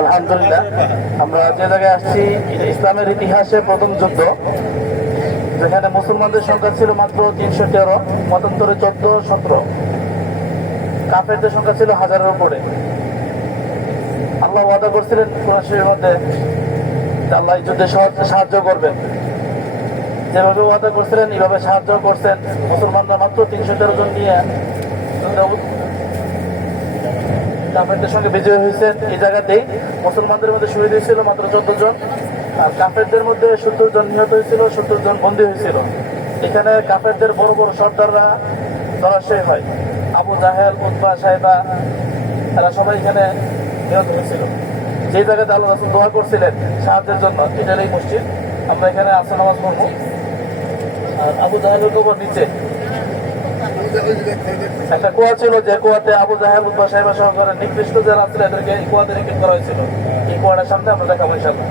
আলহামদুলিল্লাহ। আমরা যে জায়গায় আসছি, ইসলামের ইতিহাসে প্রথম যুদ্ধ। যেখানে মুসলমানদের সংখ্যা ছিল মাত্র তিনশো তেরো, মতান্তরে চোদ্দ, সতেরো। কাফেরদের সংখ্যা ছিল হাজারের উপরে। আল্লাহ ওয়াদা করছিলেন কোরআন মধ্যে আল্লাহ যুদ্ধে সাহায্য করবেন। যেভাবে ওয়াদা করছিলেন, এইভাবে সাহায্য করছেন মুসলমানরা মাত্র তিনশো তেরো জন নিয়ে। কাফেরদের সঙ্গে বিজয় হয়েছে এই জায়গাতেই। মুসলমানদের মধ্যে শহীদ হয়েছিল মাত্র চোদ্দ জন, আর কাফেরদের মধ্যে সত্তর জন নিহত হয়েছিল, সত্তর জন বন্দী হয়েছিল। এখানে কাফেরদের বড় বড় সর্দাররা ধরাশয় হয়। আবু জাহেল উদ্বা সাহেবা তারা সবাই এখানে নিহত হয়েছিল। সেই জায়গাতে আল্লাহ রাসুল দোয়া করছিলেন সাহায্যের জন্য এটার এই মসজিদ। আমরা এখানে আসা নামাজ পড়ব। আর আবু জাহেলের কবর নিচে। একটা কুয়া ছিল, যে কুয়াতে আবু জাহেদ উদ্বা সাহেবের সহকারে নিকৃষ্ট যারা রাত্রে এদেরকে এই কুয়াতে নিক্ষেপ করা হয়েছিল, এই কুয়াটার সামনে আমরা দেখাবো ইনশাল্লাহ